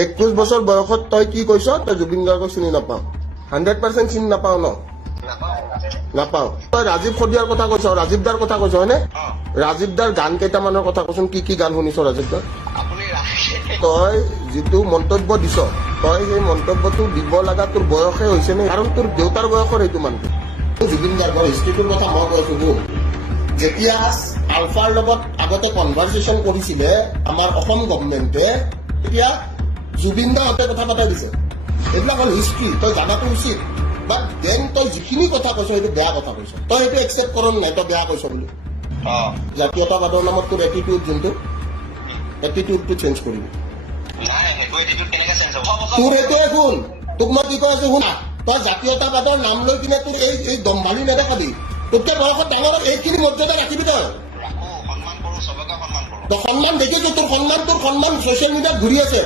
21 বছৰ বয়সত তই কি কৈছ তই জুবিন গাৰ্গক চিনি নাপাও 100% চিনি নাপাও ন নাপাও তই ৰাজীৱ সদিয়াৰ কথা কৈছ ৰাজীৱ দাৰ কথা কৈছ হয়নে ৰাজীৱ দাৰ গান কেইটামানৰ কথা কচোন কি গান শুনিছ ৰাজীৱ দাৰ তই যিটো মন্তব্য দিছ তই সেই মন্তব্যটো দিব লগা তোৰ বয়সে হৈছে নে কাৰণ তোৰ দেউতাৰ বয়সৰ এইটো মানুহ জুবিন গাৰ্গৰ হিষ্ট্ৰীটোৰ কথা মই কৈছো শুন যেতিয়া আলফাৰ লগত আগতে কনভাৰচেশ্যন কৰিছিলে আমাৰ অসম গভৰ্ণমেণ্টে তেতিয়া জুবিন দাহঁতে কথা পাতাই দিছে এইবিলাক হ'ল হিষ্ট্ৰী তই জানাটো উচিত বাট দেন তই যিখিনি কথা কৈছ সেইটো বেয়া কথা কৈছ তই সেইটো একচেপ্ট কৰ নাই তই বেয়া কৈছ বুলি জাতীয়তাবাদৰ নামত তোৰ এটিটিউড যোনটো এটিটিউডটো চেঞ্জ কৰিবি তোৰ এইটোৱে শুন তোক মই কি কৈ আছো শুনা তই জাতীয়তাবাদৰ নাম লৈ কিনে তোৰ এই দম্ভালি নেদেখাবি তোতকে বয়সত ডাঙৰ এইখিনি মৰ্যাদা ৰাখিবি তই সন্মান দেখিছো তোৰ সন্মান ছচিয়েল মিডিয়াত ঘূৰি আছে